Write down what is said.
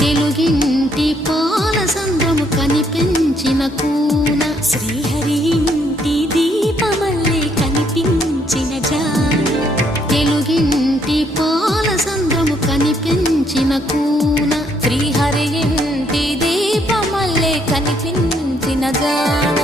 తెలుగింటి పాల సంద్రము కనిపించిన కూన శ్రీహరి ఇంటి దీపమల్లే కనిపించిన జాన తెలుగింటి పాల సంద్రము కనిపించిన కూన శ్రీహరి ఇంటి దీపమల్లే కనిపించిన జాన